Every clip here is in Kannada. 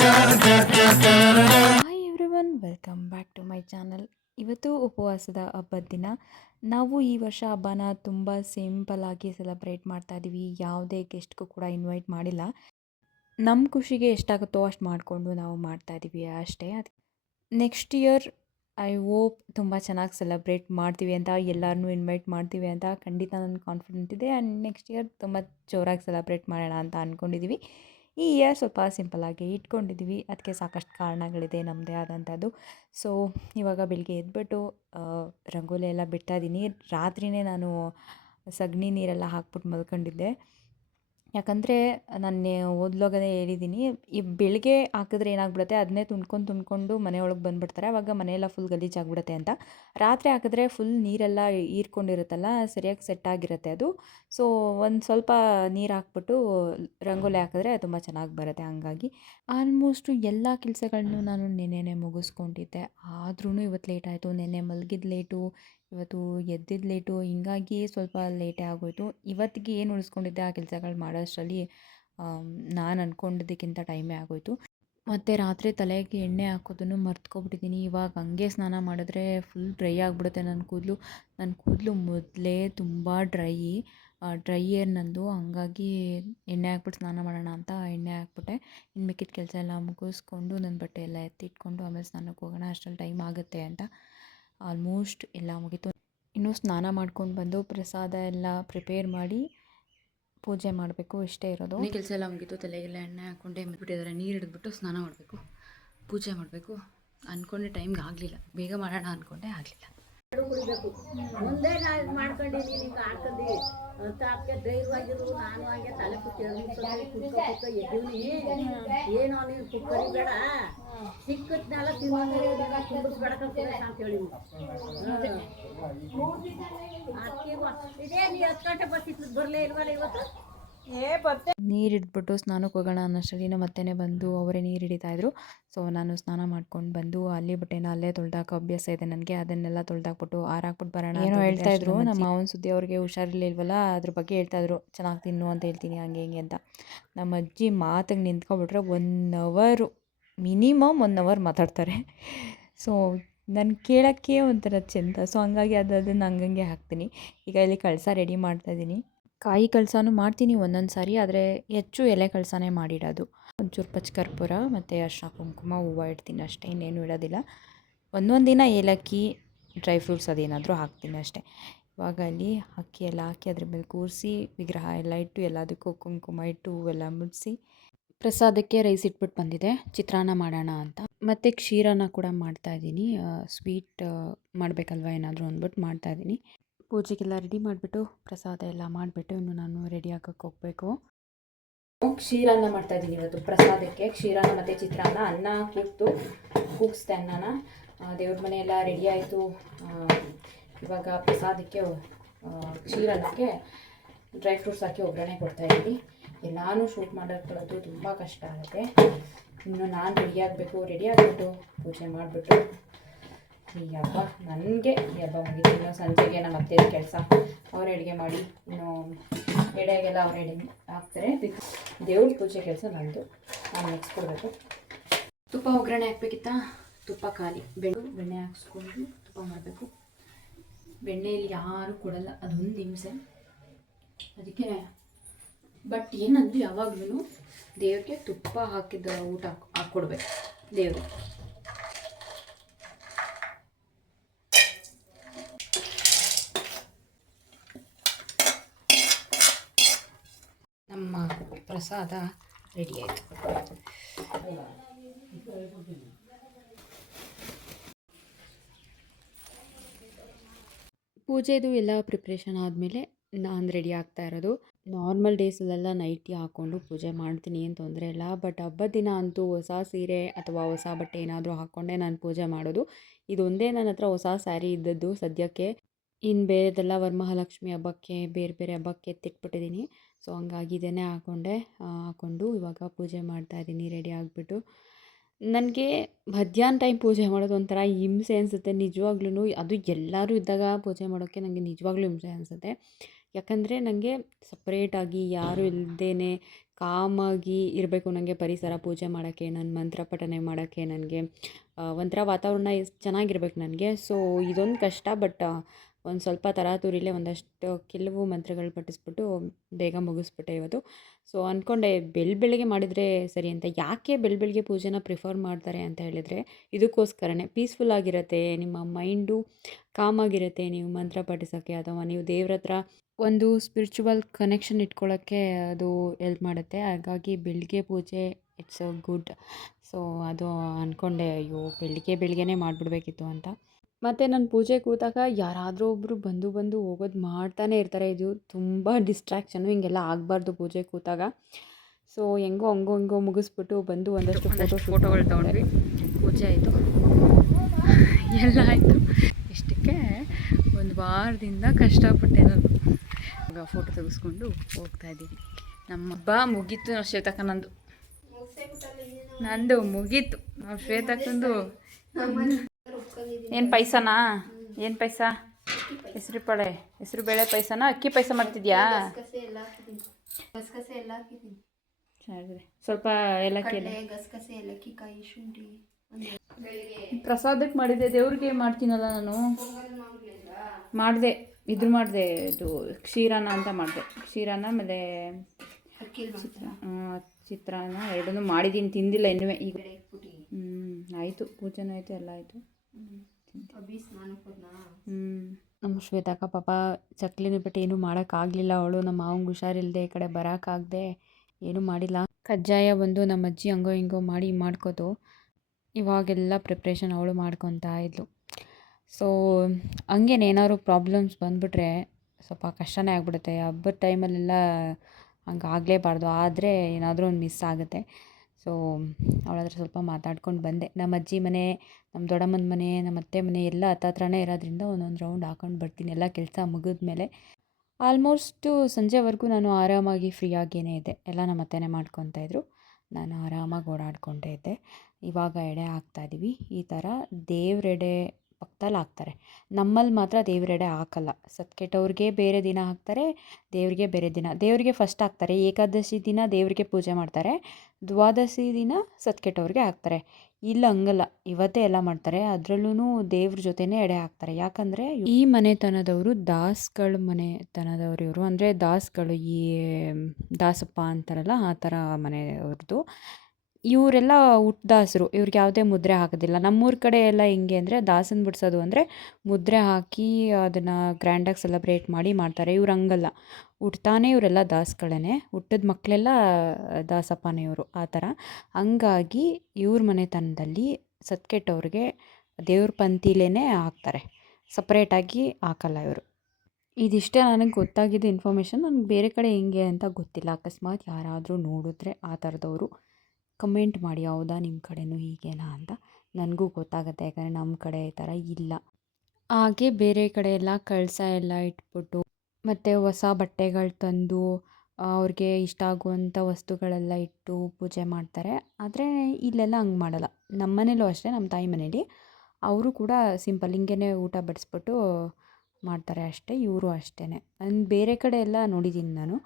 Hi everyone, welcome back to my channel. ಇವತ್ತು ಉಪವಾಸದ ಹಬ್ಬದ ದಿನ. ನಾವು ಈ ವರ್ಷ ಹಬ್ಬನ ತುಂಬ ಸಿಂಪಲ್ಲಾಗಿ ಸೆಲೆಬ್ರೇಟ್ ಮಾಡ್ತಾ ಇದ್ದೀವಿ. ಯಾವುದೇ ಗೆಸ್ಟ್ಗೂ ಕೂಡ ಇನ್ವೈಟ್ ಮಾಡಿಲ್ಲ. ನಮ್ಮ ಖುಷಿಗೆ ಎಷ್ಟಾಗುತ್ತೋ ಅಷ್ಟು ಮಾಡಿಕೊಂಡು ನಾವು ಮಾಡ್ತಾ ಇದ್ದೀವಿ ಅಷ್ಟೇ. ನೆಕ್ಸ್ಟ್ ಇಯರ್ ಐ ಹೋಪ್ ತುಂಬ ಚೆನ್ನಾಗಿ ಸೆಲೆಬ್ರೇಟ್ ಮಾಡ್ತೀವಿ ಅಂತ, ಎಲ್ಲರನ್ನೂ ಇನ್ವೈಟ್ ಮಾಡ್ತೀವಿ ಅಂತ ಖಂಡಿತ ನನಗೆ ಕಾನ್ಫಿಡೆಂಟ್ ಇದೆ. ಆ್ಯಂಡ್ ನೆಕ್ಸ್ಟ್ ಇಯರ್ ತುಂಬ ಜೋರಾಗಿ ಸೆಲೆಬ್ರೇಟ್ ಮಾಡೋಣ ಅಂತ ಅಂದ್ಕೊಂಡಿದ್ದೀವಿ. ಈ ಇಯರ್ ಸ್ವಲ್ಪ ಸಿಂಪಲ್ಲಾಗಿ ಇಟ್ಕೊಂಡಿದ್ದೀವಿ. ಅದಕ್ಕೆ ಸಾಕಷ್ಟು ಕಾರಣಗಳಿದೆ ನಮ್ಮದೇ ಆದಂಥದ್ದು. ಸೊ ಇವಾಗ ಬೆಳಿಗ್ಗೆ ಎದ್ಬಿಟ್ಟು ರಂಗೋಲಿ ಎಲ್ಲ ಬಿಡ್ತಾ ಇದ್ದೀನಿ. ರಾತ್ರಿಯೇ ನಾನು ಸಗಣಿ ನೀರೆಲ್ಲ ಹಾಕ್ಬಿಟ್ಟು ಮಲ್ಕೊಂಡಿದ್ದೆ. ಯಾಕಂದರೆ ನಾನು ಓದ್ಲೋಗನೇ ಹೇಳಿದ್ದೀನಿ, ಈ ಬೆಳಗ್ಗೆ ಹಾಕಿದ್ರೆ ಏನಾಗ್ಬಿಡುತ್ತೆ, ಅದನ್ನೇ ತುಂಬ್ಕೊಂಡು ಮನೆಯೊಳಗೆ ಬಂದುಬಿಡ್ತಾರೆ. ಆವಾಗ ಮನೆಯೆಲ್ಲ ಫುಲ್ ಗಲೀಜಾಗ್ಬಿಡುತ್ತೆ ಅಂತ. ರಾತ್ರಿ ಹಾಕಿದ್ರೆ ಫುಲ್ ನೀರೆಲ್ಲ ಹೀರ್ಕೊಂಡಿರುತ್ತಲ್ಲ, ಸರಿಯಾಗಿ ಸೆಟ್ ಆಗಿರುತ್ತೆ ಅದು. ಸೊ ಒಂದು ಸ್ವಲ್ಪ ನೀರು ಹಾಕ್ಬಿಟ್ಟು ರಂಗೋಲಿ ಹಾಕಿದ್ರೆ ತುಂಬ ಚೆನ್ನಾಗಿ ಬರುತ್ತೆ. ಹಂಗಾಗಿ ಆಲ್ಮೋಸ್ಟು ಎಲ್ಲ ಕೆಲಸಗಳನ್ನೂ ನಾನು ನೆನ್ನೆನೇ ಮುಗಿಸ್ಕೊಂಡಿದ್ದೆ. ಆದ್ರೂ ಇವತ್ತು ಲೇಟ್ ಆಯಿತು. ನೆನ್ನೆ ಮಲಗಿದ್ದು ಲೇಟು, ಇವತ್ತು ಎದ್ದಿದ್ದು ಲೇಟು. ಹಿಂಗಾಗಿ ಸ್ವಲ್ಪ ಲೇಟೇ ಆಗೋಯಿತು. ಇವತ್ತಿಗೆ ಏನು ಉಳಿಸ್ಕೊಂಡಿದ್ದೆ ಆ ಕೆಲಸಗಳು ಮಾಡೋಷ್ಟರಲ್ಲಿ ನಾನು ಅಂದ್ಕೊಂಡಿದ್ದಕ್ಕಿಂತ ಟೈಮೇ ಆಗೋಯಿತು. ಮತ್ತು ರಾತ್ರಿ ತಲೆಗೆ ಎಣ್ಣೆ ಹಾಕೋದನ್ನು ಮರ್ತ್ಕೊಬಿಟ್ಟಿದ್ದೀನಿ. ಇವಾಗ ಹಂಗೆ ಸ್ನಾನ ಮಾಡಿದ್ರೆ ಫುಲ್ ಡ್ರೈ ಆಗಿಬಿಡುತ್ತೆ ನನ್ನ ಕೂದಲು ಮೊದಲೇ ತುಂಬ ಡ್ರೈ ಏರ್ ನಂದು. ಹಂಗಾಗಿ ಎಣ್ಣೆ ಹಾಕ್ಬಿಟ್ಟು ಸ್ನಾನ ಮಾಡೋಣ ಅಂತ ಎಣ್ಣೆ ಹಾಕ್ಬಿಟ್ಟೆ. ಇನ್ನು ಮಿಕ್ಕಿದ ಕೆಲಸ ಎಲ್ಲ ಮುಗಿಸ್ಕೊಂಡು ನನ್ನ ಬಟ್ಟೆ ಎಲ್ಲ ಎತ್ತಿಟ್ಕೊಂಡು ಆಮೇಲೆ ಸ್ನಾನಕ್ಕೆ ಹೋಗೋಣ, ಅಷ್ಟರಲ್ಲಿ ಟೈಮ್ ಆಗುತ್ತೆ ಅಂತ ಆಲ್ಮೋಸ್ಟ್ ಎಲ್ಲ ಮುಗೀತು. ಇನ್ನೂ ಸ್ನಾನ ಮಾಡ್ಕೊಂಡು ಬಂದು ಪ್ರಸಾದ ಎಲ್ಲ ಪ್ರಿಪೇರ್ ಮಾಡಿ ಪೂಜೆ ಮಾಡಬೇಕು, ಇಷ್ಟೇ ಇರೋದು. ಕೆಲಸ ಎಲ್ಲ ಮುಗೀತು. ತಲೆಗೆಲ್ಲ ಎಣ್ಣೆ ಹಾಕ್ಕೊಂಡೆ ಬಿಟ್ಟಿದ್ದಾರೆ. ನೀರು ಹಿಡಿದ್ಬಿಟ್ಟು ಸ್ನಾನ ಮಾಡಬೇಕು, ಪೂಜೆ ಮಾಡಬೇಕು. ಅಂದ್ಕೊಂಡೆ ಟೈಮ್ಗೆ ಆಗಲಿಲ್ಲ. ಬೇಗ ಮಾಡೋಣ ಅಂದ್ಕೊಂಡೆ, ಆಗಲಿಲ್ಲ. ಕುಡಿಬೇಕು ಮುಂದೆ ನಾನು ಮಾಡ್ಕೊಂಡಿದ್ದೀನಿ. ನಿಂಗೆ ಹಾಕಂದು ಅಂತ ಅದಕ್ಕೆ ಧೈರ್ಯವಾಗಿರು. ನಾನು ಹಾಗೆ ತಲೆ ಕುಕ್ಕ ಎದ್ದೀವಿ. ಏನೋ ನೀನು ಕುಕ್ಕರಿ ಬೇಡ, ಸಿಕ್ಕದ್ನೆಲ್ಲ ತಿನ್ನೋದಾಗ ತುಂಬಿಸ್ಬೇಡಕ್ಕೆ ಅಂತ ಹೇಳಿ ಅದಕ್ಕೆ ಇದೇ ನೀ 10 ಗಂಟೆ ಬಸ್ಸಿತ್ತು ಬರಲೇ ಇಲ್ವಲ್ಲ ಇವತ್ತು. ನೀರು ಹಿಡಿದ್ಬಿಟ್ಟು ಸ್ನಾನಕ್ಕೆ ಹೋಗೋಣ ಅನ್ನೋಷ್ಟರಲ್ಲಿ ಮತ್ತೆ ಬಂದು ಅವರೇ ನೀರು ಹಿಡಿತಾಯಿದ್ರು. ಸೊ ನಾನು ಸ್ನಾನ ಮಾಡ್ಕೊಂಡು ಬಂದು ಅಲ್ಲಿ ಬಟ್ಟೆನ ಅಲ್ಲೇ ತೊಳ್ದಾಕೋ ಅಭ್ಯಾಸ ಇದೆ ನನಗೆ. ಅದನ್ನೆಲ್ಲ ತೊಳ್ದಾಕ್ಬಿಟ್ಟು ಆರಾಕ್ಬಿಟ್ಟು ಬರೋಣ ಏನೋ ಹೇಳ್ತಾಯಿದ್ರು. ನಮ್ಮ ಮಾವನ ಸುದ್ದಿ ಅವ್ರಿಗೆ ಹುಷಾರಿರ್ಲಿಲ್ವಲ್ಲ, ಅದ್ರ ಬಗ್ಗೆ ಹೇಳ್ತಾಯಿದ್ರು. ಚೆನ್ನಾಗಿ ತಿನ್ನು ಅಂತ ಹೇಳ್ತೀನಿ, ಹಂಗೆ ಹಿಂಗೆ ಅಂತ. ನಮ್ಮ ಅಜ್ಜಿ ಮಾತಿಗೆ ನಿಂತ್ಕೊಬಿಟ್ರೆ 1 ಅವರ್ ಮಿನಿಮಮ್ 1 ಅವರ್ ಮಾತಾಡ್ತಾರೆ. ಸೊ ನಾನು ಕೇಳೋಕ್ಕೆ ಒಂಥರ ಚೆಂದ. ಸೊ ಹಂಗಾಗಿ ಅದನ್ನು ಹಂಗಂಗೆ ಹಾಕ್ತೀನಿ. ಈಗ ಇಲ್ಲಿ ಕಳಸ ರೆಡಿ ಮಾಡ್ತಾಯಿದ್ದೀನಿ. ಕಾಯಿ ಕಳಸನೂ ಮಾಡ್ತೀನಿ ಒಂದೊಂದು ಸಾರಿ, ಆದರೆ ಹೆಚ್ಚು ಎಲೆ ಕಳಸನೇ ಮಾಡಿಡೋದು. ಒಂಚೂರು ಪಚ್ಚಕರ್ಪೂರ ಮತ್ತು ಅರಿಶಿನ ಕುಂಕುಮ ಹೂವು ಇಡ್ತೀನಿ ಅಷ್ಟೇ, ಇನ್ನೇನು ಇಡೋದಿಲ್ಲ. ಒಂದೊಂದು ದಿನ ಏಲಕ್ಕಿ ಡ್ರೈ ಫ್ರೂಟ್ಸ್ ಅದೇನಾದರೂ ಹಾಕ್ತೀನಿ ಅಷ್ಟೇ. ಇವಾಗ ಅಲ್ಲಿ ಅಕ್ಕಿ ಎಲ್ಲ ಹಾಕಿ ಅದ್ರ ಮೇಲೆ ಕೂರಿಸಿ ವಿಗ್ರಹ ಎಲ್ಲ ಇಟ್ಟು ಎಲ್ಲದಕ್ಕೂ ಕುಂಕುಮ ಇಟ್ಟು ಹೂವೆಲ್ಲ ಮುಡಿಸಿ ಪ್ರಸಾದಕ್ಕೆ ರೈಸ್ ಇಟ್ಬಿಟ್ಟು ಬಂದಿದೆ. ಚಿತ್ರಾನ್ನ ಮಾಡೋಣ ಅಂತ. ಮತ್ತು ಕ್ಷೀರನ ಕೂಡ ಮಾಡ್ತಾಯಿದ್ದೀನಿ. ಸ್ವೀಟ್ ಮಾಡಬೇಕಲ್ವ ಏನಾದರೂ ಅಂದ್ಬಿಟ್ಟು ಮಾಡ್ತಾಯಿದ್ದೀನಿ. ಪೂಜೆಗೆಲ್ಲ ರೆಡಿ ಮಾಡಿಬಿಟ್ಟು ಪ್ರಸಾದ ಎಲ್ಲ ಮಾಡಿಬಿಟ್ಟು ಇನ್ನು ನಾನು ರೆಡಿ ಆಗೋಕ್ಕೆ ಹೋಗಬೇಕು. ಕ್ಷೀರಾನ್ನ ಮಾಡ್ತಾಯಿದ್ದೀನಿ ಇವತ್ತು ಪ್ರಸಾದಕ್ಕೆ. ಕ್ಷೀರಾನ್ನ ಮತ್ತು ಚಿತ್ರಾನ್ನ. ಅನ್ನ ಕೂಗಿಸ್ದೆ ಅನ್ನನ. ದೇವ್ರ ಮನೆಯೆಲ್ಲ ರೆಡಿ ಆಯಿತು. ಇವಾಗ ಪ್ರಸಾದಕ್ಕೆ ಕ್ಷೀರನ್ನಕ್ಕೆ ಡ್ರೈ ಫ್ರೂಟ್ಸ್ ಹಾಕಿ ಒಗ್ಗರಣೆ ಕೊಡ್ತಾಯಿದ್ದೀನಿ. ಎಲ್ಲನೂ ಶೂಟ್ ಮಾಡೋದು ತುಂಬ ಕಷ್ಟ ಆಗುತ್ತೆ. ಇನ್ನು ನಾನು ರೆಡಿ ಆಗಿಬಿಟ್ಟು ಪೂಜೆ ಮಾಡಿಬಿಟ್ಟು ಈ ಹಬ್ಬ ನನಗೆ ಈ ಹಬ್ಬ ಮುಗಿತು. ಇನ್ನು ಸಂಜೆಗೆ ನಮ್ಮ ಅತ್ತೆ ಕೆಲಸ, ಅವರೇ ಅಡುಗೆ ಮಾಡಿ ಇನ್ನು ಎಡೆಗೆಲ್ಲ ಅವರೇ ಹಾಕ್ತಾರೆ. ದೇವ್ರ ಪೂಜೆ ಕೆಲಸ ನಂದು, ನಾನು ನೆಕ್ಸ್ಕೊಡ್ಬೇಕು. ತುಪ್ಪ ಒಗ್ಗರಣೆ ಹಾಕ್ಬೇಕಿತ್ತಾ, ತುಪ್ಪ ಖಾಲಿ. ಬೆಣ್ಣೆ ಹಾಕ್ಸ್ಕೊಂಡು ತುಪ್ಪ ಮಾಡಬೇಕು. ಬೆಣ್ಣೆಯಲ್ಲಿ ಯಾರೂ ಕೊಡಲ್ಲ, ಅದೊಂದು ಹಿಂಸೆ. ಅದಕ್ಕೆ ಬಟ್ ಏನಂದು ಯಾವಾಗಲೂ ದೇವ್ರಿಗೆ ತುಪ್ಪ ಹಾಕಿದ ಊಟ ಹಾಕ್ಕೊಡ್ಬೇಕು ದೇವರು. ನಮ್ಮ ಪ್ರಸಾದ ರೆಡಿ ಆಯಿತು. ಪೂಜೆದು ಎಲ್ಲ ಪ್ರಿಪ್ರೇಷನ್ ಆದಮೇಲೆ ನಾನು ರೆಡಿ ಆಗ್ತಾ ಇರೋದು. ನಾರ್ಮಲ್ ಡೇಸಲ್ಲೆಲ್ಲ ನೈಟಿ ಹಾಕ್ಕೊಂಡು ಪೂಜೆ ಮಾಡ್ತೀನಿ, ಏನು ತೊಂದರೆ ಇಲ್ಲ. ಬಟ್ ಹಬ್ಬದ ದಿನ ಅಂತೂ ಹೊಸ ಸೀರೆ ಅಥವಾ ಹೊಸ ಬಟ್ಟೆ ಏನಾದರೂ ಹಾಕ್ಕೊಂಡೆ ನಾನು ಪೂಜೆ ಮಾಡೋದು. ಇದೊಂದೇ ನನ್ನ ಹತ್ರ ಹೊಸ ಸ್ಯಾರಿ ಇದ್ದದ್ದು ಸದ್ಯಕ್ಕೆ. ಇನ್ನು ಬೇರೆದೆಲ್ಲ ವರಮಹಾಲಕ್ಷ್ಮಿ ಹಬ್ಬಕ್ಕೆ ಬೇರೆ ಹಬ್ಬಕ್ಕೆ ಎತ್ತಿಟ್ಬಿಟ್ಟಿದ್ದೀನಿ. ಸೊ ಹಂಗಾಗಿ ಇದನ್ನೇ ಹಾಕ್ಕೊಂಡು ಇವಾಗ ಪೂಜೆ ಮಾಡ್ತಾಯಿದ್ದೀನಿ ರೆಡಿ ಆಗಿಬಿಟ್ಟು. ನನಗೆ ಮಧ್ಯಾಹ್ನ ಟೈಮ್ ಪೂಜೆ ಮಾಡೋದು ಒಂಥರ ಹಿಂಸೆ ಅನಿಸುತ್ತೆ ನಿಜವಾಗ್ಲೂ. ಅದು ಎಲ್ಲರೂ ಇದ್ದಾಗ ಪೂಜೆ ಮಾಡೋಕ್ಕೆ ನನಗೆ ನಿಜವಾಗ್ಲೂ ಹಿಂಸೆ ಅನಿಸುತ್ತೆ. ಯಾಕಂದರೆ ನನಗೆ ಸಪ್ರೇಟಾಗಿ ಯಾರೂ ಇಲ್ಲದೇ ಕಾಮಾಗಿ ಇರಬೇಕು ನನಗೆ ಪರಿಸರ ಪೂಜೆ ಮಾಡೋಕ್ಕೆ, ನನ್ನ ಮಂತ್ರ ಪಠನೆ ಮಾಡೋಕ್ಕೆ, ನನಗೆ ಒಂಥರ ವಾತಾವರಣ ಚೆನ್ನಾಗಿರ್ಬೇಕು ನನಗೆ. ಸೊ ಇದೊಂದು ಕಷ್ಟ. ಬಟ್ ಒಂದು ಸ್ವಲ್ಪ ತರಾತುರಿಲೇ ಒಂದಷ್ಟು ಕೆಲವು ಮಂತ್ರಗಳು ಪಠಿಸ್ಬಿಟ್ಟು ಬೇಗ ಮುಗಿಸ್ಬಿಟ್ಟೆ ಇವತ್ತು. ಸೊ ಅಂದ್ಕೊಂಡೆ ಬೆಳಗ್ಗೆ ಮಾಡಿದರೆ ಸರಿ ಅಂತ. ಯಾಕೆ ಬೆಳಗ್ಗೆ ಪೂಜೆನ ಪ್ರಿಫರ್ ಮಾಡ್ತಾರೆ ಅಂತ ಹೇಳಿದರೆ ಇದಕ್ಕೋಸ್ಕರನೇ. ಪೀಸ್ಫುಲ್ ಆಗಿರುತ್ತೆ, ನಿಮ್ಮ ಮೈಂಡು ಕಾಮಾಗಿರುತ್ತೆ ನೀವು ಮಂತ್ರ ಪಠಿಸೋಕ್ಕೆ, ಅಥವಾ ನೀವು ದೇವ್ರ ಹತ್ರ ಒಂದು ಸ್ಪಿರಿಚುವಲ್ ಕನೆಕ್ಷನ್ ಇಟ್ಕೊಳ್ಳೋಕ್ಕೆ ಅದು ಎಲ್ಪ್ ಮಾಡುತ್ತೆ. ಹಾಗಾಗಿ ಬೆಳಗ್ಗೆ ಪೂಜೆ ಇಟ್ಸ್ ಅ ಗುಡ್. ಸೊ ಅದು ಅಂದ್ಕೊಂಡೆ, ಅಯ್ಯೋ ಬೆಳಗ್ಗೆನೇ ಮಾಡಿಬಿಡ್ಬೇಕಿತ್ತು ಅಂತ. ಮತ್ತು ನಾನು ಪೂಜೆ ಕೂತಾಗ ಯಾರಾದರೂ ಒಬ್ಬರು ಬಂದು ಹೋಗೋದು ಮಾಡ್ತಾನೆ ಇರ್ತಾರೆ. ಇದು ತುಂಬ ಡಿಸ್ಟ್ರಾಕ್ಷನು, ಹಿಂಗೆಲ್ಲ ಆಗಬಾರ್ದು ಪೂಜೆ ಕೂತಾಗ. ಸೊ ಹಂಗೋ ಮುಗಿಸ್ಬಿಟ್ಟು ಬಂದು ಒಂದಷ್ಟು ಫೋಟೋಗಳು ತೊಗೊಂಡ್ವಿ. ಪೂಜೆ ಆಯಿತು, ಎಲ್ಲ ಆಯಿತು. ಇಷ್ಟಕ್ಕೆ ಒಂದು ವಾರದಿಂದ ಕಷ್ಟಪಟ್ಟೆ ನಾನು. ಇವಾಗ ಫೋಟೋ ತೆಗೆಸ್ಕೊಂಡು ಹೋಗ್ತಾಯಿದ್ದೀವಿ. ನಮ್ಮ ಹಬ್ಬ ಮುಗೀತು. ನಾವು ನಂದು ಮುಗೀತು. ನಾವು ಶ್ವೇತಕ್ಕಂದು ಏನು ಪಾಯಸನಾ? ಏನು ಪಾಯಸ? ಹೆಸರು ಬೇಳೆ ಪಾಯಸನ? ಅಕ್ಕಿ ಪಾಯಸ ಮಾಡ್ತಿದ್ಯಾ? ಚೆನ್ನಾಗಿದೆ. ಸ್ವಲ್ಪ ಏಲಕ್ಕಿ ಪ್ರಸಾದಕ್ಕೆ ಮಾಡಿದೆ. ದೇವ್ರಿಗೆ ಮಾಡ್ತೀನಲ್ಲ ನಾನು. ಮಾಡಿದೆ ಇದು ಕ್ಷೀರಾನ ಅಂತ ಮಾಡಿದೆ. ಕ್ಷೀರಾನ ಆಮೇಲೆ ಚಿತ್ರಾನ್ನ ಎರಡನ್ನೂ ಮಾಡಿದ್ದೀನಿ, ತಿಂದಿಲ್ಲ ಇನ್ನೂ. ಈಗ ಆಯಿತು, ಪೂಜೆನೂ ಆಯಿತು, ಎಲ್ಲ ಆಯಿತು. ನಮ್ಮ ಶ್ವೇತಕ್ಕ ಪಾಪ ಚಕ್ಲಿನ ಬಿಟ್ಟು ಏನೂ ಮಾಡೋಕ್ಕಾಗಲಿಲ್ಲ. ಅವಳು ನಮ್ಮ ಮಾವಂಗೆ ಹುಷಾರಿಲ್ಲದೆ ಈ ಕಡೆ ಬರೋಕ್ಕಾಗದೆ ಏನೂ ಮಾಡಿಲ್ಲ. ಕಜ್ಜಾಯ ಬಂದು ನಮ್ಮ ಅಜ್ಜಿ ಹಂಗೋ ಹಿಂಗೋ ಮಾಡ್ಕೋತು. ಇವಾಗೆಲ್ಲ ಪ್ರಿಪ್ರೇಷನ್ ಅವಳು ಮಾಡ್ಕೊತಾ ಇದ್ಲು. ಸೊ ಹಂಗೇನೇನಾದ್ರು ಪ್ರಾಬ್ಲಮ್ಸ್ ಬಂದುಬಿಟ್ರೆ ಸ್ವಲ್ಪ ಕಷ್ಟನೇ ಆಗಿಬಿಡುತ್ತೆ. ಹಬ್ಬದ ಟೈಮಲ್ಲೆಲ್ಲ ಹಂಗೆ ಆಗಲೇಬಾರ್ದು. ಆದರೆ ಏನಾದರೂ ಒಂದು ಮಿಸ್ ಆಗುತ್ತೆ. ಸೊ ಅವಳ ಹತ್ರ ಸ್ವಲ್ಪ ಮಾತಾಡ್ಕೊಂಡು ಬಂದೆ. ನಮ್ಮ ಅಜ್ಜಿ ಮನೆ, ನಮ್ಮ ದೊಡ್ಡಮ್ಮನ ಮನೆ, ನಮ್ಮ ಅತ್ತೆ ಮನೆ ಎಲ್ಲ ಹತ್ರನೇ ಇರೋದ್ರಿಂದ ಒಂದೊಂದು ರೌಂಡ್ ಹಾಕೊಂಡು ಬರ್ತೀನಿ ಎಲ್ಲ ಕೆಲಸ ಮುಗಿದ್ಮೇಲೆ. ಆಲ್ಮೋಸ್ಟು ಸಂಜೆವರೆಗೂ ನಾನು ಆರಾಮಾಗಿ ಫ್ರೀಯಾಗೇ ಇದ್ದೆ. ಎಲ್ಲ ನಮ್ಮ ಅತ್ತೆನೇ ಮಾಡ್ಕೊತಾಯಿದ್ರು, ನಾನು ಆರಾಮಾಗಿ ಓಡಾಡ್ಕೊಂಡೇ ಇದ್ದೆ. ಇವಾಗ ಎಡೆ ಹಾಕ್ತಾಯಿದ್ದೀವಿ. ಈ ಥರ ದೇವ್ರೆಡೆ ಪಕ್ಕದಲ್ಲಿ ಹಾಕ್ತಾರೆ. ನಮ್ಮಲ್ಲಿ ಮಾತ್ರ ದೇವ್ರೆಡೆ ಹಾಕಲ್ಲ. ಸತ್ಕೆಟ್ಟವ್ರಿಗೆ ಬೇರೆ ದಿನ ಹಾಕ್ತಾರೆ, ದೇವರಿಗೆ ಬೇರೆ ದಿನ. ದೇವರಿಗೆ ಫಸ್ಟ್ ಹಾಕ್ತಾರೆ. ಏಕಾದಶಿ ದಿನ ದೇವರಿಗೆ ಪೂಜೆ ಮಾಡ್ತಾರೆ, ದ್ವಾದಶಿ ದಿನ ಸತ್ಕೆಟ್ಟವ್ರಿಗೆ ಹಾಕ್ತಾರೆ. ಇಲ್ಲ ಹಂಗಲ್ಲ, ಇವತ್ತೇ ಎಲ್ಲ ಮಾಡ್ತಾರೆ. ಅದರಲ್ಲೂ ದೇವ್ರ ಜೊತೆನೇ ಎಡೆ ಹಾಕ್ತಾರೆ. ಯಾಕಂದರೆ ಈ ಮನೆತನದವರು ದಾಸ್ಗಳ ಮನೆತನದವರು ಇವರು. ಅಂದರೆ ದಾಸ್ಗಳು, ಈ ದಾಸಪ್ಪ ಅಂತಾರಲ್ಲ ಆ ಥರ ಮನೆಯವ್ರದ್ದು. ಇವರೆಲ್ಲ ಹುಟ್ಟದಾಸರು. ಇವ್ರಿಗೆ ಯಾವುದೇ ಮುದ್ರೆ ಹಾಕೋದಿಲ್ಲ. ನಮ್ಮೂರ ಕಡೆ ಎಲ್ಲ ಹೆಂಗೆ ಅಂದರೆ ದಾಸನ ಬಿಡಿಸೋದು ಅಂದರೆ ಮುದ್ರೆ ಹಾಕಿ ಅದನ್ನು ಗ್ರ್ಯಾಂಡಾಗಿ ಸೆಲೆಬ್ರೇಟ್ ಮಾಡ್ತಾರೆ. ಇವ್ರು ಹಂಗಲ್ಲ, ಹುಟ್ತಾನೆ ಇವರೆಲ್ಲ ದಾಸಗಳೇ. ಹುಟ್ಟಿದ ಮಕ್ಕಳೆಲ್ಲ ದಾಸಪ್ಪನೇ ಇವರು, ಆ ಥರ. ಹಂಗಾಗಿ ಇವ್ರ ಮನೆತನದಲ್ಲಿ ಸತ್ಕೆಟ್ಟವ್ರಿಗೆ ದೇವ್ರ ಪಂಕ್ತಿಲೇ ಹಾಕ್ತಾರೆ, ಸಪ್ರೇಟಾಗಿ ಹಾಕಲ್ಲ ಇವರು. ಇದಿಷ್ಟೇ ನನಗೆ ಗೊತ್ತಾಗಿದ್ದು ಇನ್ಫಾರ್ಮೇಷನ್. ನನಗೆ ಬೇರೆ ಕಡೆ ಹೆಂಗೆ ಅಂತ ಗೊತ್ತಿಲ್ಲ. ಅಕಸ್ಮಾತ್ ಯಾರಾದರೂ ನೋಡಿದ್ರೆ ಆ ಥರದವರು ಕಮೆಂಟ್ ಮಾಡಿ, ಹೌದಾ ನಿಮ್ಮ ಕಡೆನೂ ಹೀಗೇನಾ ಅಂತ. ನನಗೂ ಗೊತ್ತಾಗುತ್ತೆ, ಯಾಕಂದರೆ ನಮ್ಮ ಕಡೆ ಈ ಥರ ಇಲ್ಲ. ಹಾಗೆ ಬೇರೆ ಕಡೆ ಎಲ್ಲ ಕಳಸ ಎಲ್ಲ ಇಟ್ಬಿಟ್ಟು ಮತ್ತು ಹೊಸ ಬಟ್ಟೆಗಳು ತಂದು ಅವ್ರಿಗೆ ಇಷ್ಟ ಆಗುವಂಥ ವಸ್ತುಗಳೆಲ್ಲ ಇಟ್ಟು ಪೂಜೆ ಮಾಡ್ತಾರೆ. ಆದರೆ ಇಲ್ಲೆಲ್ಲ ಹಂಗೆ ಮಾಡಲ್ಲ. ನಮ್ಮ ಮನೇಲೂ ಅಷ್ಟೇ, ನಮ್ಮ ತಾಯಿ ಮನೇಲಿ ಅವರು ಕೂಡ ಸಿಂಪಲ್ ಹಿಂಗೇ ಊಟ ಬಡಿಸ್ಬಿಟ್ಟು ಮಾಡ್ತಾರೆ ಅಷ್ಟೇ. ಇವರು ಅಷ್ಟೇ. ಬೇರೆ ಕಡೆ ಎಲ್ಲ ನೋಡಿದ್ದೀನಿ ನಾನು,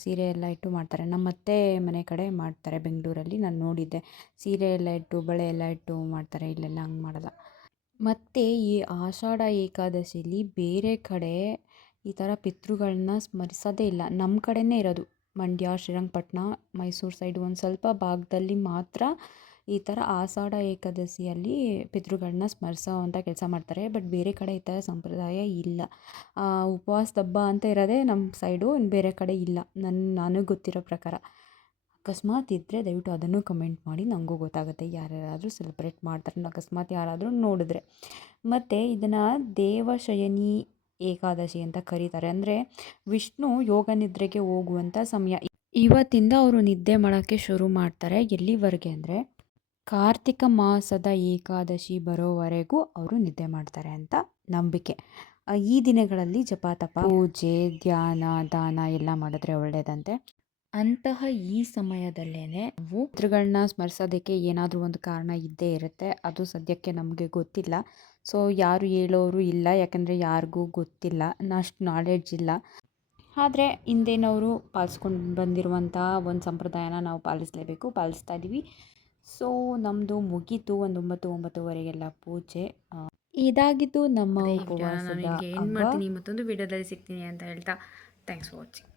ಸೀರೆ ಎಲ್ಲ ಇಟ್ಟು ಮಾಡ್ತಾರೆ. ನಮ್ಮ ಅತ್ತೆ ಮನೆ ಕಡೆ ಮಾಡ್ತಾರೆ ಬೆಂಗಳೂರಲ್ಲಿ, ನಾನು ನೋಡಿದ್ದೆ. ಸೀರೆ ಎಲ್ಲ ಇಟ್ಟು, ಬಳೆ ಎಲ್ಲ ಇಟ್ಟು ಮಾಡ್ತಾರೆ. ಇಲ್ಲೆಲ್ಲ ಹಂಗೆ ಮಾಡಲ್ಲ. ಮತ್ತು ಈ ಆಷಾಢ ಏಕಾದಶಿಲಿ ಬೇರೆ ಕಡೆ ಈ ಥರ ಪಿತೃಗಳನ್ನ ಸ್ಮರಿಸೋದೇ ಇಲ್ಲ. ನಮ್ಮ ಕಡೆಯೇ ಇರೋದು. ಮಂಡ್ಯ, ಶ್ರೀರಂಗಪಟ್ಟಣ, ಮೈಸೂರು ಸೈಡು ಒಂದು ಸ್ವಲ್ಪ ಭಾಗದಲ್ಲಿ ಮಾತ್ರ ಈ ಥರ ಆಷಾಢ ಏಕಾದಶಿಯಲ್ಲಿ ಪಿತೃಗಳನ್ನ ಸ್ಮರಿಸೋ ಅಂಥ ಕೆಲಸ ಮಾಡ್ತಾರೆ. ಬಟ್ ಬೇರೆ ಕಡೆ ಈ ಥರ ಸಂಪ್ರದಾಯ ಇಲ್ಲ. ಉಪವಾಸದ ಹಬ್ಬ ಅಂತ ಇರೋದೇ ನಮ್ಮ ಸೈಡು, ಬೇರೆ ಕಡೆ ಇಲ್ಲ ನನಗೆ ಗೊತ್ತಿರೋ ಪ್ರಕಾರ. ಅಕಸ್ಮಾತ್ ಇದ್ದರೆ ದಯವಿಟ್ಟು ಅದನ್ನು ಕಮೆಂಟ್ ಮಾಡಿ, ನನಗೂ ಗೊತ್ತಾಗುತ್ತೆ ಯಾರ್ಯಾರಾದರೂ ಸೆಲೆಬ್ರೇಟ್ ಮಾಡ್ತಾರೆ, ಅಕಸ್ಮಾತ್ ಯಾರಾದರೂ ನೋಡಿದ್ರೆ. ಮತ್ತು ಇದನ್ನು ದೇವಶಯನಿ ಏಕಾದಶಿ ಅಂತ ಕರೀತಾರೆ. ಅಂದರೆ ವಿಷ್ಣು ಯೋಗ ನಿದ್ರೆಗೆ ಹೋಗುವಂಥ ಸಮಯ. ಇವತ್ತಿಂದ ಅವರು ನಿದ್ದೆ ಮಾಡೋಕ್ಕೆ ಶುರು ಮಾಡ್ತಾರೆ. ಎಲ್ಲಿವರೆಗೆ ಅಂದರೆ ಕಾರ್ತಿಕ ಮಾಸದ ಏಕಾದಶಿ ಬರೋವರೆಗೂ ಅವರು ನಿದ್ದೆ ಮಾಡ್ತಾರೆ ಅಂತ ನಂಬಿಕೆ. ಈ ದಿನಗಳಲ್ಲಿ ಜಪ ತಪ, ಪೂಜೆ, ಧ್ಯಾನ, ದಾನ ಎಲ್ಲ ಮಾಡಿದ್ರೆ ಒಳ್ಳೆಯದಂತೆ. ಅಂತಹ ಈ ಸಮಯದಲ್ಲೇ ನಾವು ಪಿತೃಗಳನ್ನ ಸ್ಮರಿಸೋದಕ್ಕೆ ಏನಾದರೂ ಒಂದು ಕಾರಣ ಇದ್ದೇ ಇರುತ್ತೆ. ಅದು ಸದ್ಯಕ್ಕೆ ನಮಗೆ ಗೊತ್ತಿಲ್ಲ. ಸೊ ಯಾರು ಹೇಳೋರು ಇಲ್ಲ, ಯಾಕಂದರೆ ಯಾರಿಗೂ ಗೊತ್ತಿಲ್ಲ, ಅಷ್ಟು ನಾಲೆಡ್ಜ್ ಇಲ್ಲ. ಆದರೆ ಹಿಂದೇನವರು ಪಾಲಿಸ್ಕೊಂಡು ಬಂದಿರುವಂಥ ಒಂದು ಸಂಪ್ರದಾಯನ ನಾವು ಪಾಲಿಸ್ತಾ ಇದ್ದೀವಿ. ಸೊ ನಮ್ಮದು ಮುಗೀತು ಒಂದು 9-9:30ಗೆಲ್ಲ ಪೂಜೆ. ಇದಾಗಿದ್ದು ನಮ್ಮ ಉಪವಾಸದ ಹಬ್ಬ. ಮಾಡ್ತೀನಿ, ಮತ್ತೊಂದು ವಿಡಿಯೋದಲ್ಲಿ ಸಿಗ್ತೀನಿ ಅಂತ ಹೇಳ್ತಾ ಥ್ಯಾಂಕ್ಸ್ ಫಾರ್ ವಾಚಿಂಗ್.